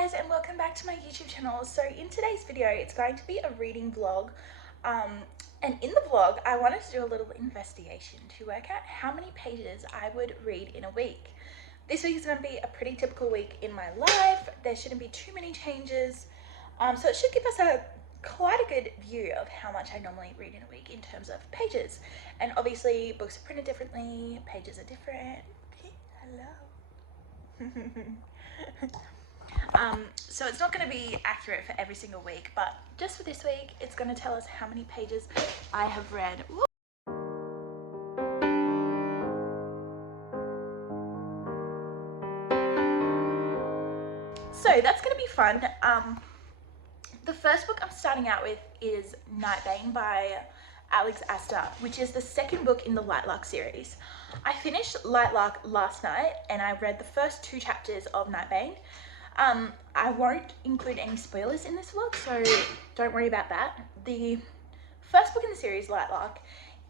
guys, and welcome back to my YouTube channel. So in today's video, it's going to be a reading vlog. And in the vlog, I wanted to do a little investigation to work out how many pages I would read in a week. This week is going to be a pretty typical week in my life. There shouldn't be too many changes. So it should give us quite a good view of how much I normally read in a week in terms of pages. And obviously books are printed differently, pages are different. Hello. So it's not going to be accurate for every single week, but just for this week, it's going to tell us how many pages I have read. Ooh. So that's going to be fun. The first book I'm starting out with is Nightbane by Alex Aster, which is the second book in the Lightlark series. I finished Lightlark last night and I read the first 2 chapters of Nightbane. I won't include any spoilers in this vlog, so don't worry about that. The first book in the series, Lightlark,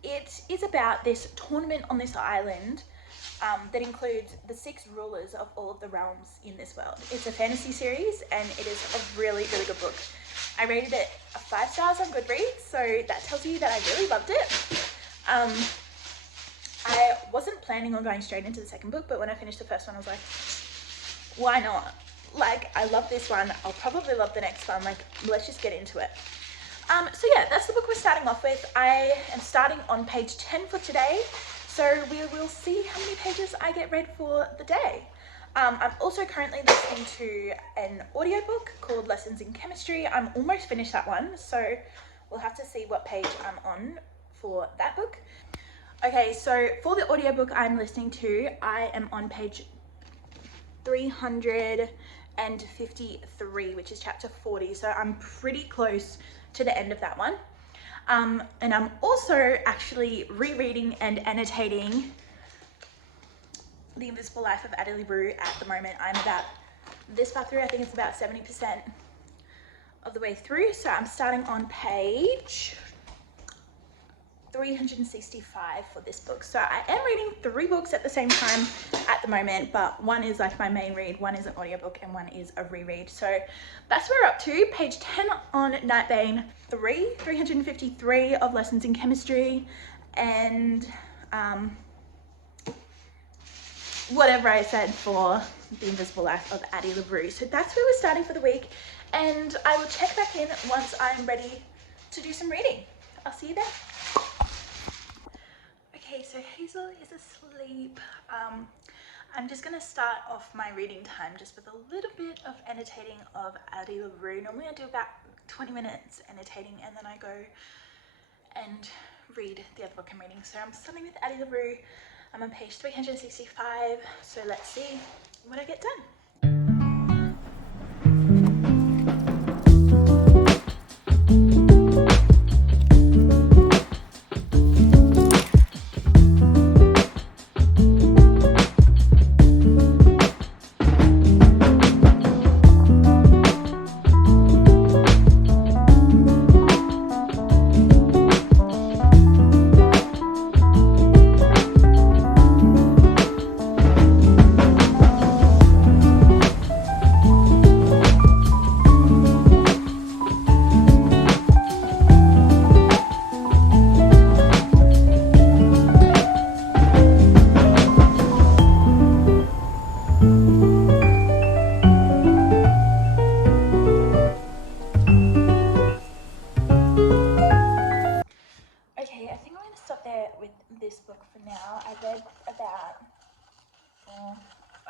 it is about this tournament on this island that includes the 6 rulers of all of the realms in this world. It's a fantasy series and it is a really, really good book. I rated it 5 stars on Goodreads, so that tells you that I really loved it. I wasn't planning on going straight into the second book, but when I finished the first one, I was like, why not? Like, I love this one, I'll probably love the next one, like, let's just get into it. So yeah, that's the book we're starting off with. I am starting on page 10 for today, so we will see how many pages I get read for the day. I'm also currently listening to an audiobook called Lessons in Chemistry. I'm almost finished that one, so we'll have to see what page I'm on for that book. Okay, so for the audiobook I'm listening to, I am on page 353, which is chapter 40, so I'm pretty close to the end of that one. And I'm also actually rereading and annotating The Invisible Life of Addie LaRue at the moment. I'm about this far through. I think it's about 70% of the way through, so I'm starting on page 365 for this book. So I am reading 3 books at the same time at the moment, but one is like my main read, one is an audiobook, and one is a reread. So that's where we're up to. Page 10 on Nightbane, 353 of Lessons in Chemistry, and whatever I said for The Invisible Life of Addie LaRue. So that's where we're starting for the week, and I will check back in once I'm ready to do some reading. I'll see you there. Okay, so Hazel is asleep. I'm just gonna start off my reading time just with a little bit of annotating of Addie LaRue. Normally I do about 20 minutes annotating and then I go and read the other book I'm reading. So I'm starting with Addie LaRue. I'm on page 365, so let's see what I get done.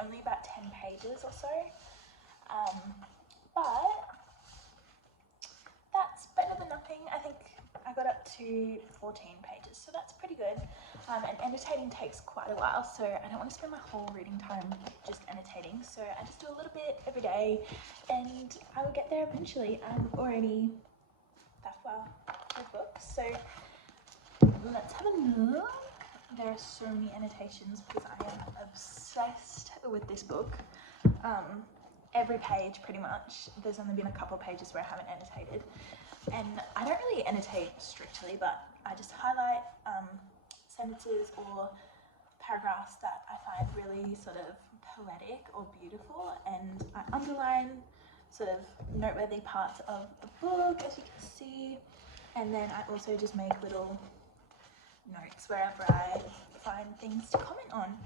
Only about 10 pages or so, but that's better than nothing. I think I got up to 14 pages, so that's pretty good. And annotating takes quite a while, so I don't want to spend my whole reading time just annotating, so I just do a little bit every day and I will get there eventually. I'm already that far with books, so let's have a look. There are so many annotations because I am obsessed with this book. Every page pretty much. There's only been a couple of pages where I haven't annotated, and I don't really annotate strictly, but I just highlight sentences or paragraphs that I find really sort of poetic or beautiful, and I underline sort of noteworthy parts of the book, as you can see. And then I also just make little notes wherever I find things to comment on.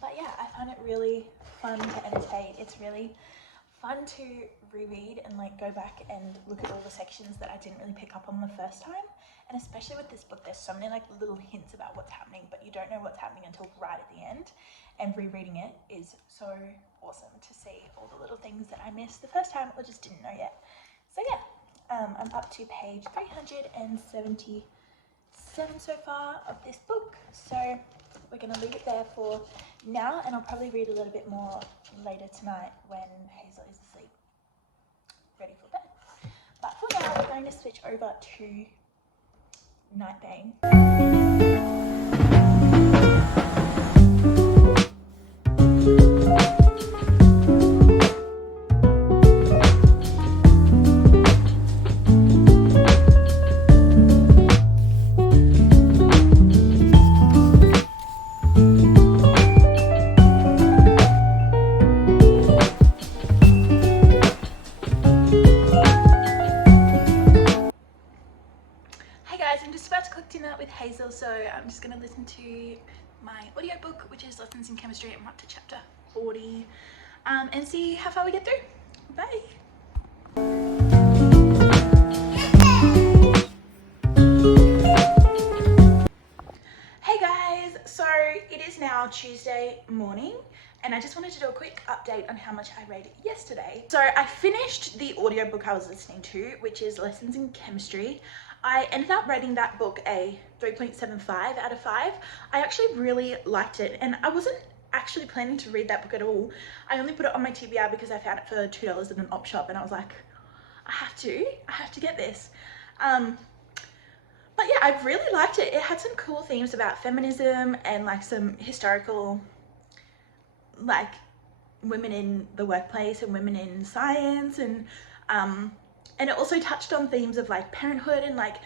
But yeah, I find it really fun to annotate. It's really fun to reread and like go back and look at all the sections that I didn't really pick up on the first time. And especially with this book, there's so many like little hints about what's happening, but you don't know what's happening until right at the end. And rereading it is so awesome to see all the little things that I missed the first time or just didn't know yet. So yeah, I'm up to page 377 so far of this book. So we're going to leave it there for now, and I'll probably read a little bit more later tonight when Hazel is asleep, ready for bed. But for now, we're going to switch over to Nightbane. With Hazel, so I'm just going to listen to my audiobook, which is Lessons in Chemistry. I'm up to chapter 40, and see how far we get through. Bye! Hey guys, so it is now Tuesday morning, and I just wanted to do a quick update on how much I read yesterday. So I finished the audiobook I was listening to, which is Lessons in Chemistry. I ended up rating that book a 3.75 out of 5. I actually really liked it, and I wasn't actually planning to read that book at all. I only put it on my TBR because I found it for $2 in an op shop, and I was like, I have to get this. But yeah, I really liked it. It had some cool themes about feminism and like some historical, like women in the workplace and women in science, and it also touched on themes of like parenthood and like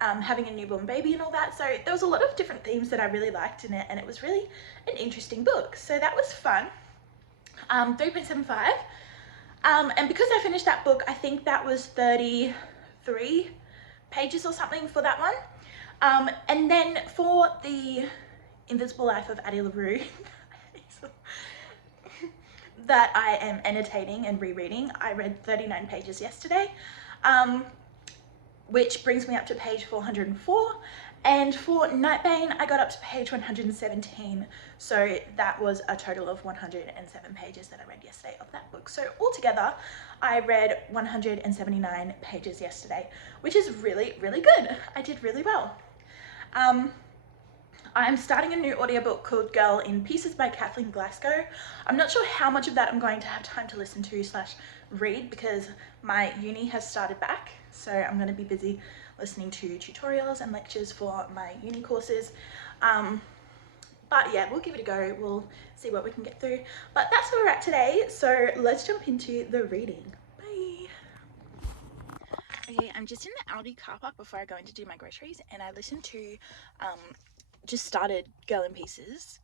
having a newborn baby and all that. So there was a lot of different themes that I really liked in it, and it was really an interesting book. So that was fun. 3.75. And because I finished that book, I think that was 33 pages or something for that one. And then for The Invisible Life of Addie LaRue, that I am annotating and rereading, I read 39 pages yesterday, which brings me up to page 404. And for Nightbane, I got up to page 117. So that was a total of 107 pages that I read yesterday of that book. So altogether, I read 179 pages yesterday, which is really, really good. I did really well. I'm starting a new audiobook called Girl in Pieces by Kathleen Glasgow. I'm not sure how much of that I'm going to have time to listen to / read because my uni has started back. So I'm going to be busy listening to tutorials and lectures for my uni courses. But yeah, we'll give it a go. We'll see what we can get through. But that's where we're at today. So let's jump into the reading. Bye. Okay, I'm just in the Aldi car park before I go in to do my groceries, and I listened to, just started Girl in Pieces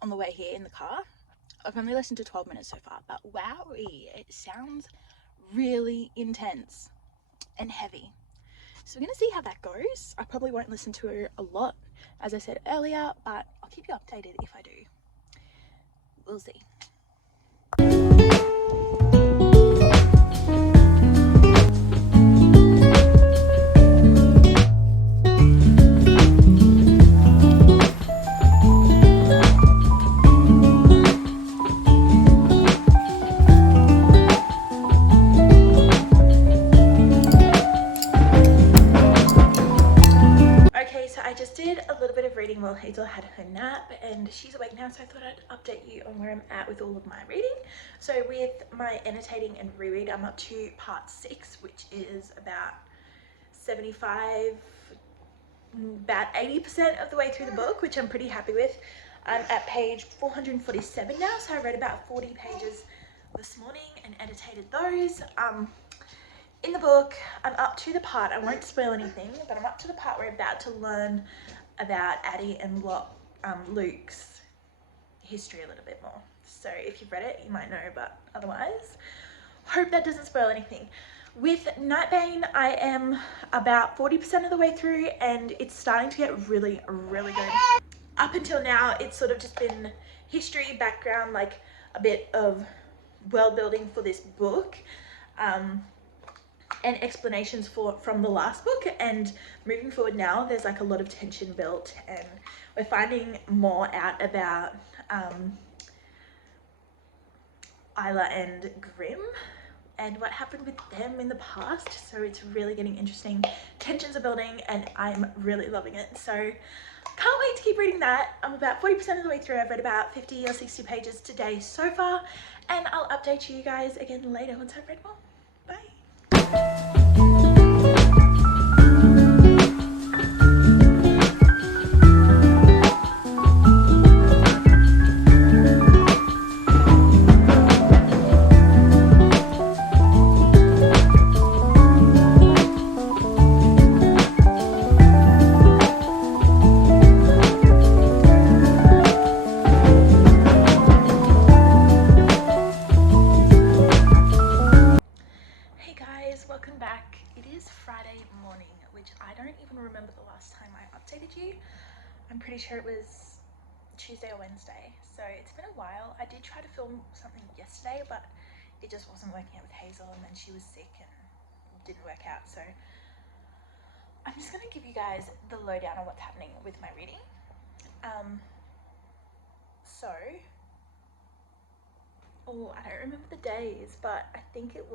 on the way here in the car. I've only listened to 12 minutes so far, but wowee, it sounds really intense and heavy. So we're going to see how that goes. I probably won't listen to it a lot, as I said earlier, but I'll keep you updated if I do. We'll see. While Hazel had her nap, and she's awake now, so I thought I'd update you on where I'm at with all of my reading. So with my annotating and reread, I'm up to part 6, which is about 80% of the way through the book, which I'm pretty happy with. I'm at page 447 now, so I read about 40 pages this morning and annotated those. In the book, I'm up to the part, I won't spoil anything, but I'm up to the part where I'm about to learn about Addie and Luke's history a little bit more. so if you've read it you might know, but otherwise hope that doesn't spoil anything. With Nightbane, I am about 40% of the way through and it's starting to get really, really good. Up until now, it's sort of just been history, background, like a bit of world building for this book, and explanations from the last book. And moving forward now, there's like a lot of tension built and we're finding more out about Isla and Grimm and what happened with them in the past. So it's really getting interesting. Tensions are building and I'm really loving it. So can't wait to keep reading that. I'm about 40% of the way through. I've read about 50 or 60 pages today so far, and I'll update you guys again later once I've read more. Bye. Hey guys, welcome back. It is Friday morning, which I don't even remember the last time I updated you. I'm pretty sure it was Tuesday or Wednesday, so it's been a while. I did try to film something yesterday, but it just wasn't working out with Hazel, and then she was sick and didn't work out. So I'm just gonna give you guys the lowdown on what's happening with my reading. I don't remember the days, but I think it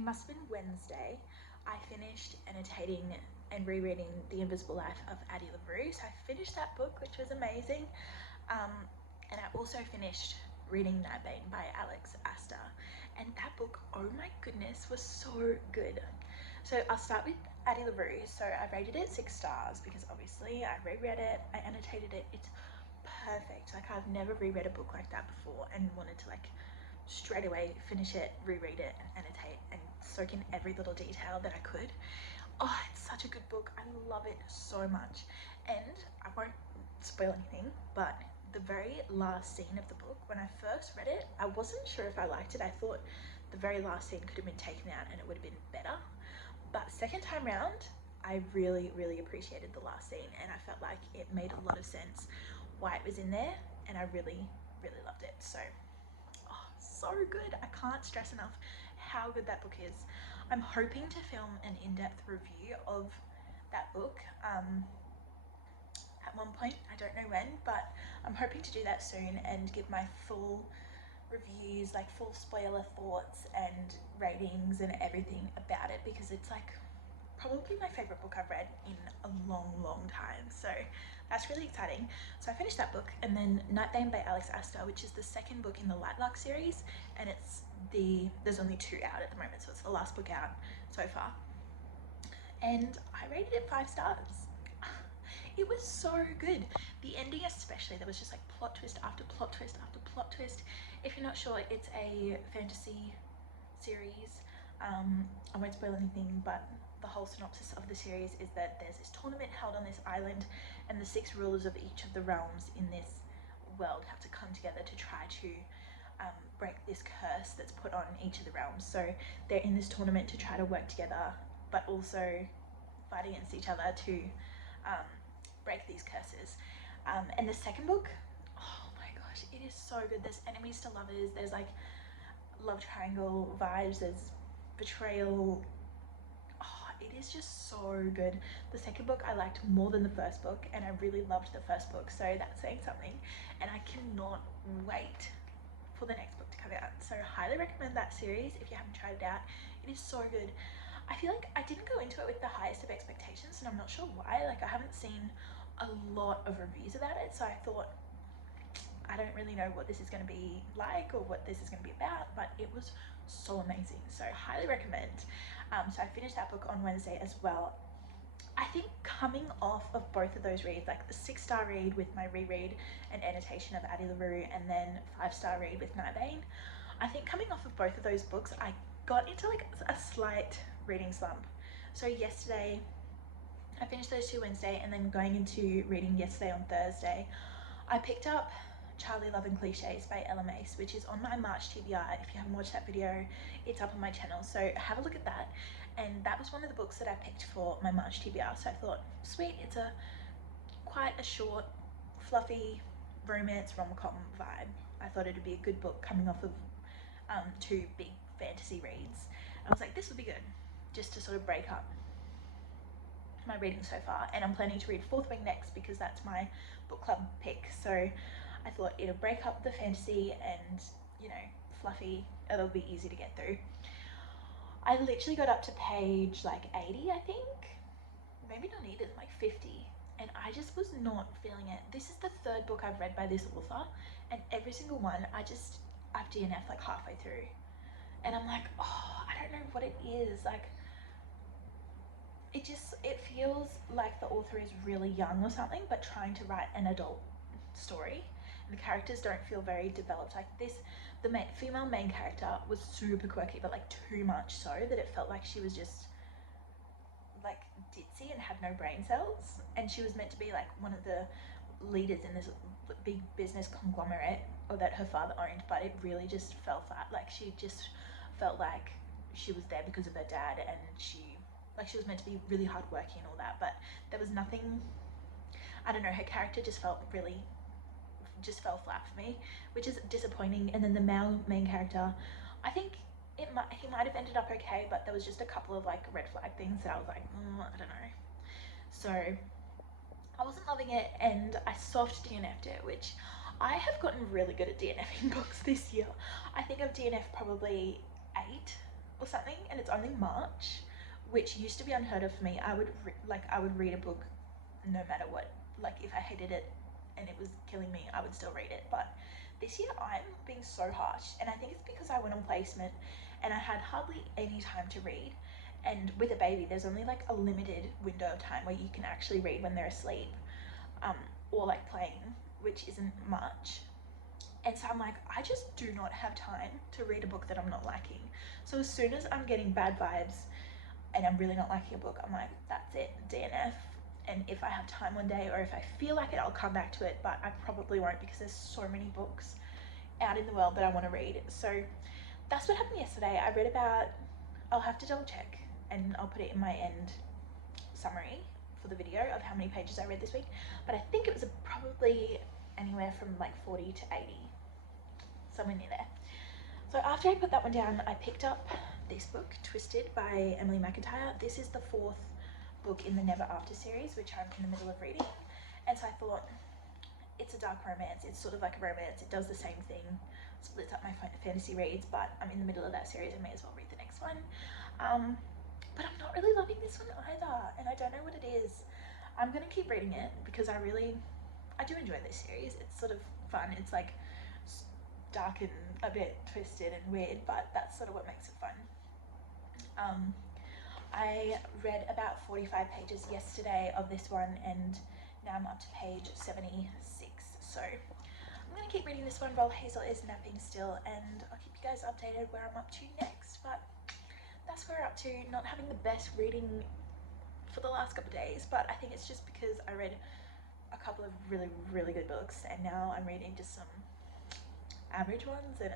must have been Wednesday. I finished annotating and rereading The Invisible Life of Addie LaRue. So I finished that book, which was amazing. And I also finished reading Nightbane by Alex Aster. And that book, oh my goodness, was so good. So I'll start with Addie LaRue. So I rated it 6 stars because obviously I reread it, I annotated it. It's perfect. Like I've never reread a book like that before and wanted to like straight away finish it, reread it and annotate and soak in every little detail that I could. Oh, it's such a good book. I love it so much. And I won't spoil anything, but the very last scene of the book, when I first read it, I wasn't sure if I liked it. I thought the very last scene could have been taken out and it would have been better. But second time round, I really, really appreciated the last scene and I felt like it made a lot of sense why it was in there, and I really, really loved it. So so good. I can't stress enough how good that book is. I'm hoping to film an in-depth review of that book at one point. I don't know when, but I'm hoping to do that soon and give my full reviews, like full spoiler thoughts and ratings and everything about it, because it's like probably my favorite book I've read in a long time. So that's really exciting. So I finished that book, and then Nightbane by Alex Aster, which is the second book in the Lightlark series, and there's only 2 out at the moment, so it's the last book out so far. And I rated it 5 stars. It was so good. The ending especially, there was just like plot twist after plot twist after plot twist. If you're not sure, it's a fantasy series. I won't spoil anything, but the whole synopsis of the series is that there's this tournament held on this island, and the 6 rulers of each of the realms in this world have to come together to try to break this curse that's put on each of the realms. So they're in this tournament to try to work together, but also fight against each other to break these curses. And the second book, oh my gosh, it is so good. There's enemies to lovers, there's like love triangle vibes, there's betrayal. Oh, it is just so good. The second book I liked more than the first book, and I really loved the first book, so that's saying something. And I cannot wait for the next book to come out. So highly recommend that series if you haven't tried it out. It is so good. I feel like I didn't go into it with the highest of expectations, and I'm not sure why. Like I haven't seen a lot of reviews about it, so I thought, I don't really know what this is going to be like or what this is going to be about, but it was so amazing. So highly recommend. So I finished that book on Wednesday as well. I think coming off of both of those reads, like the 6-star read with my reread and annotation of Addie LaRue, and then 5-star read with Nightbane, I think coming off of both of those books, I got into like a slight reading slump. So yesterday, I finished those 2 Wednesday, and then going into reading yesterday on Thursday, I picked up Charlie Love and Cliches by Ella Mace, which is on my March TBR. If you haven't watched that video, it's up on my channel, so have a look at that. And that was one of the books that I picked for my March TBR, so I thought, sweet, it's a quite a short, fluffy romance rom-com vibe. I thought it would be a good book coming off of 2 big fantasy reads. I was like, this would be good, just to sort of break up my reading so far. And I'm planning to read Fourth Wing next because that's my book club pick. So I thought it'll break up the fantasy and, you know, fluffy, it'll be easy to get through. I literally got up to page like 80, I think. Maybe not even, like 50. And I just was not feeling it. This is the 3rd book I've read by this author, and every single one I've DNF'd like halfway through. And I'm like, oh, I don't know what it is. Like, it feels like the author is really young or something, but trying to write an adult story. And the characters don't feel very developed. Like the female main character was super quirky, but like too much so that it felt like she was just like ditzy and had no brain cells. And she was meant to be like one of the leaders in this big business conglomerate, or that her father owned, but it really just fell flat. Like she just felt like she was there because of her dad, and she was meant to be really hardworking and all that, but there was nothing, I don't know, her character just fell flat for me, which is disappointing. And then the male main character, I think he might have ended up okay, but there was just a couple of like red flag things that I was like, I don't know. So I wasn't loving it, and I soft DNF'd it, which I have gotten really good at DNFing books this year. I think I've DNF'd probably 8 or something, and it's only March, which used to be unheard of for me. I would read a book no matter what. Like if I hated it and it was killing me, I would still read it. But this year I'm being so harsh, and I think it's because I went on placement and I had hardly any time to read. And with a baby, there's only like a limited window of time where you can actually read when they're asleep, or like playing, which isn't much. And so I'm like, I just do not have time to read a book that I'm not liking. So as soon as I'm getting bad vibes and I'm really not liking a book, I'm like, that's it, DNF. And if I have time one day, or if I feel like it, I'll come back to it, but I probably won't because there's so many books out in the world that I want to read. So that's what happened yesterday. I read about, I'll have to double check and I'll put it in my end summary for the video of how many pages I read this week, but I think it was probably anywhere from like 40 to 80, somewhere near there. So after I put that one down, I picked up this book, Twisted by Emily McIntyre. This is the 4th book in the Never After series, which I'm in the middle of reading. And so I thought, it's a dark romance. It's sort of like a romance. It does the same thing, splits up my fantasy reads, but I'm in the middle of that series. I may as well read the next one. But I'm not really loving this one either, and I don't know what it is. I'm gonna keep reading it because I do enjoy this series. It's sort of fun. It's like dark and a bit twisted and weird, but that's sort of what makes it fun. I read about 45 pages yesterday of this one, and now I'm up to page 76. So I'm gonna keep reading this one while Hazel is napping still, and I'll keep you guys updated where I'm up to next. But that's where we're up to. Not having the best reading for the last couple of days, but I think it's just because I read a couple of really, really good books, and now I'm reading just some average ones, and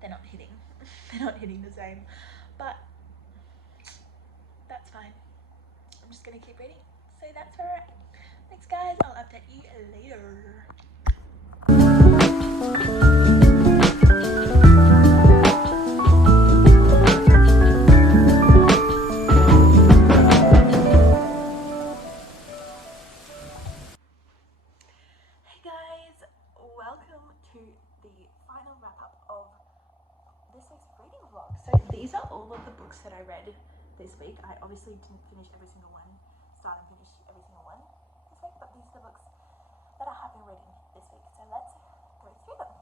they're not hitting the same, but that's fine. I'm just gonna keep reading. So that's where we're at. Thanks guys, I'll update you later. Hey guys, welcome to the final wrap-up of this week's reading vlog. So these are all of the books that I read this week. I obviously didn't finish every single one, start and finish every single one this week, but these are the books that I have been reading this week. So let's go through them.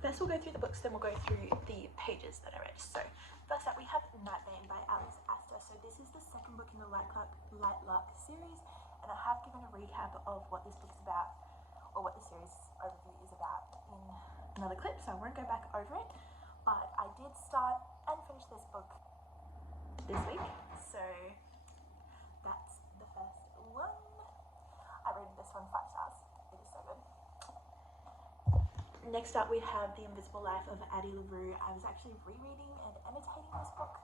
First we'll go through the books, then we'll go through the pages that I read. So first up we have Nightbane by Alex Aster. So this is the 2nd book in the Light Luck series, and I have given a recap of what this book's about, or what the series overview is about, in another clip, so I won't go back over it. But I did start and finish this book this week, so that's the first one. I rated this one 5 stars. Next up we have The Invisible Life of Addie LaRue. I was actually rereading and annotating this book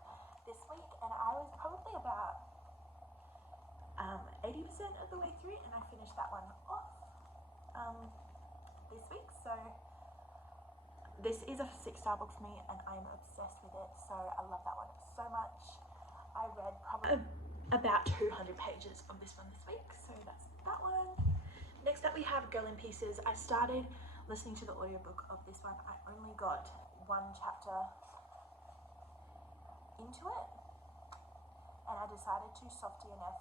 this week, and I was probably about 80% of the way through, and I finished that one off this week. So this is a 6-star book for me, and I'm obsessed with it, so I love that one so much. I read probably about 200 pages of this one this week, so that's that one. Next up we have Girl in Pieces. I started listening to the audiobook of this one. I only got one chapter into it, and I decided to soft DNF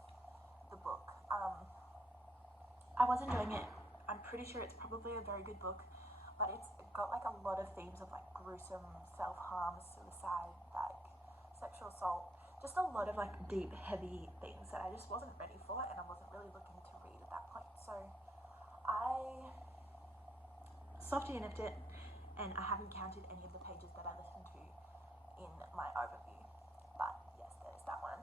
the book. I was enjoying it. I'm pretty sure it's probably a very good book, but it's got like a lot of themes of like gruesome self-harm, suicide, like sexual assault, just a lot of like deep, heavy things that I just wasn't ready for, and I wasn't really looking to read at that point. So I soft DNF'd it, and I haven't counted any of the pages that I listened to in my overview, but yes, there's that one.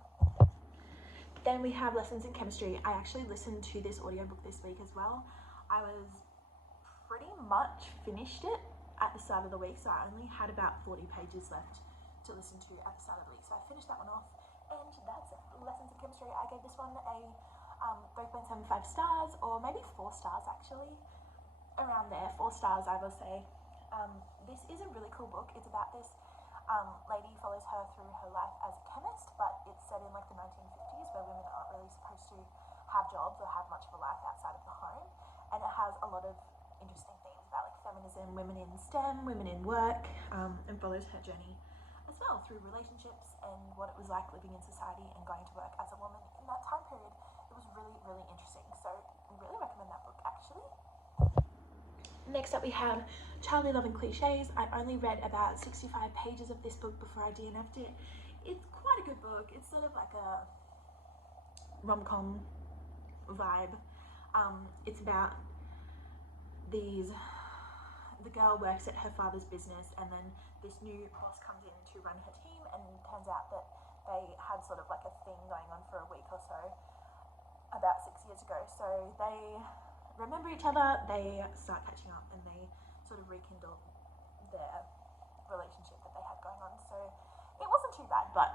Then we have Lessons in Chemistry. I actually listened to this audiobook this week as well. I was pretty much finished it at the start of the week, so I only had about 40 pages left to listen to at the start of the week, so I finished that one off, and that's Lessons in Chemistry. I gave this one a 3.75 stars, or maybe 4 stars actually, around there, 4 stars I will say. This is a really cool book. It's about this lady, follows her through her life as a chemist, but it's set in like the 1950s, where women aren't really supposed to have jobs or have much of a life outside of the home, and it has a lot of interesting themes about like feminism, women in STEM, women in work, and follows her journey as well through relationships and what it was like living in society and going to work as a woman in that time period. It was really, really interesting, so I really recommend that book actually. Next up we have Charlie Loving Cliches. I only read about 65 pages of this book before I DNF'd it. It's quite a good book. It's sort of like a rom-com vibe. It's about the girl works at her father's business, and then this new boss comes in to run her team, and it turns out that they had sort of like a thing going on for a week or so about 6 years ago. So they remember each other, they start catching up, and they sort of rekindle their relationship that they had going on. So it wasn't too bad, but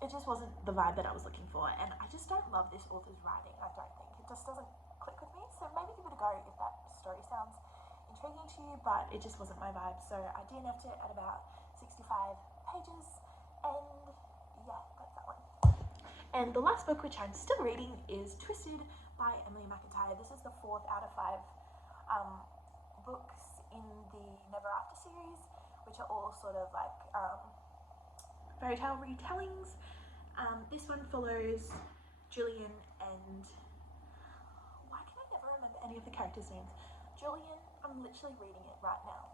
it just wasn't the vibe that I was looking for, and I just don't love this author's writing. I don't think it just doesn't click with me, so maybe give it a go if that story sounds intriguing to you, but it just wasn't my vibe. So I DNF'd it at about 65 pages, and yeah, that's that one. And the last book, which I'm still reading, is Twisted by Emily McIntyre. This is the 4th out of 5 books in the Never After series, which are all sort of like fairy tale retellings. This one follows Julian and why can I never remember any of the characters' names? Julian, I'm literally reading it right now.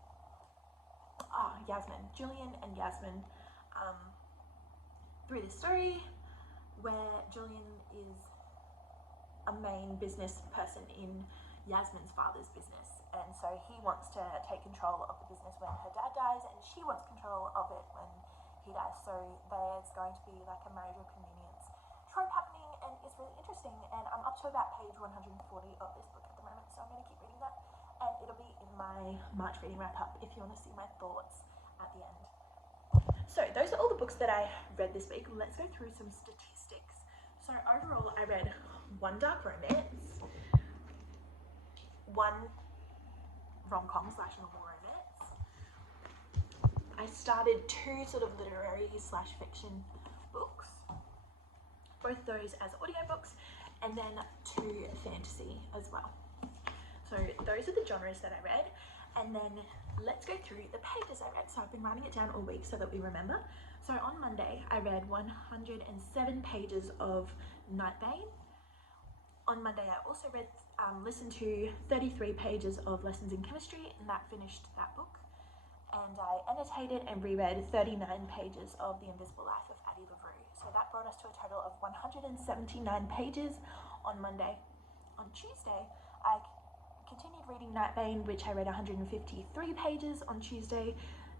Yasmin. Julian and Yasmin through this story where Julian is a main business person in Yasmin's father's business, and so he wants to take control of the business when her dad dies, and she wants control of it when he dies. So there's going to be like a marriage or convenience trope happening, and it's really interesting, and I'm up to about page 140 of this book at the moment, so I'm going to keep reading that, and it'll be in my March reading wrap up if you want to see my thoughts at the end. So those are all the books that I read this week. Let's go through some statistics. So overall I read 1 dark romance, 1 rom-com / normal romance. I started 2 sort of literary / fiction books, both those as audiobooks, and then 2 fantasy as well. So those are the genres that I read, and then let's go through the pages I read. So I've been writing it down all week so that we remember. So on Monday I read 107 pages of Nightbane. On Monday I also read listened to 33 pages of Lessons in Chemistry, and that finished that book. And I annotated and reread 39 pages of The Invisible Life of Addie LaRue. So that brought us to a total of 179 pages on Monday. On Tuesday, I continued reading Nightbane, which I read 153 pages on Tuesday.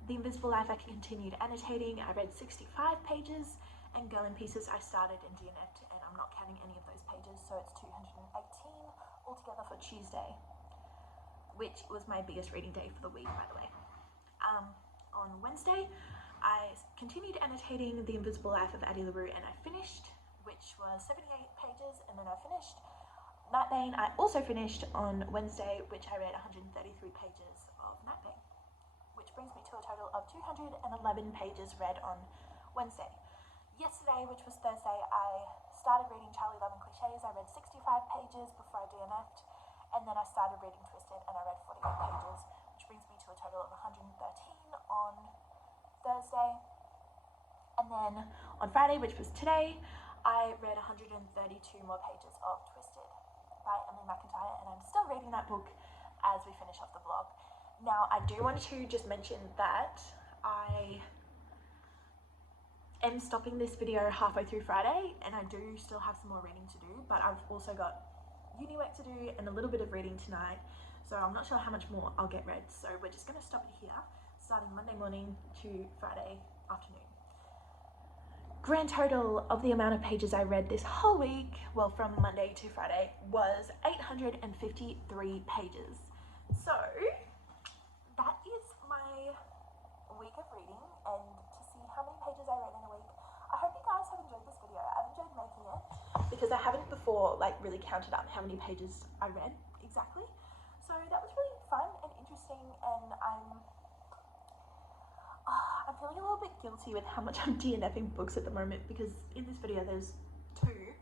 The Invisible Life I continued annotating. I read 65 pages, and Girl in Pieces I started and DNF'd, and I'm not counting any of those pages, so it's 218 altogether for Tuesday. which was my biggest reading day for the week, by the way. On Wednesday, I continued annotating The Invisible Life of Addie LaRue, and I finished, which was 78 pages, and then I finished Nightbane. I also finished on Wednesday, which I read 133 pages of Nightbane, which brings me to a total of 211 pages read on Wednesday. Yesterday, which was Thursday, I started reading Charlie Love and Clichés. I read 65 pages before I DNF'd, and then I started reading Twisted, and I read 48 pages, which brings me to a total of 113 on Thursday. And then on Friday, which was today, I read 132 more pages of Twisted by Emily McIntyre, and I'm still reading that book as we finish off the vlog. Now, I do want to just mention that I am stopping this video halfway through Friday, and I do still have some more reading to do, but I've also got uni work to do and a little bit of reading tonight, so I'm not sure how much more I'll get read. So we're just going to stop it here, starting Monday morning to Friday afternoon. Grand total of the amount of pages I read this whole week, well, from Monday to Friday, was 853 pages. So that is my week of reading, and to see how many pages I read in a week, I hope you guys have enjoyed this video. I've enjoyed making it because I haven't before like really counted up how many pages I read exactly. So that was really fun and interesting, and I'm feeling a little bit guilty with how much I'm DNFing books at the moment, because in this video there's two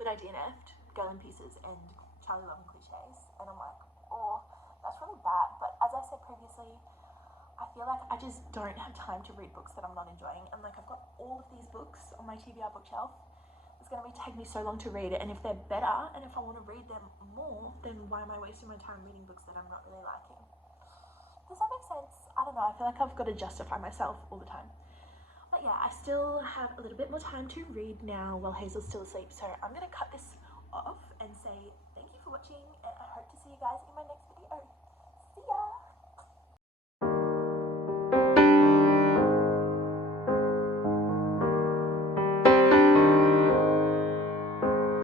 that I DNF'd, Girl in Pieces and Charlie Love and Clichés, and I'm like, oh, that's really bad. But as I said previously, I feel like I just don't have time to read books that I'm not enjoying, and like I've got all of these books on my TBR bookshelf. It's going to take me so long to read it, and if they're better and if I want to read them more, then why am I wasting my time reading books that I'm not really liking? Does that make sense? I don't know, I feel like I've got to justify myself all the time. But yeah, I still have a little bit more time to read now while Hazel's still asleep, so I'm going to cut this off and say thank you for watching, and I hope to see you guys in my next video. See ya!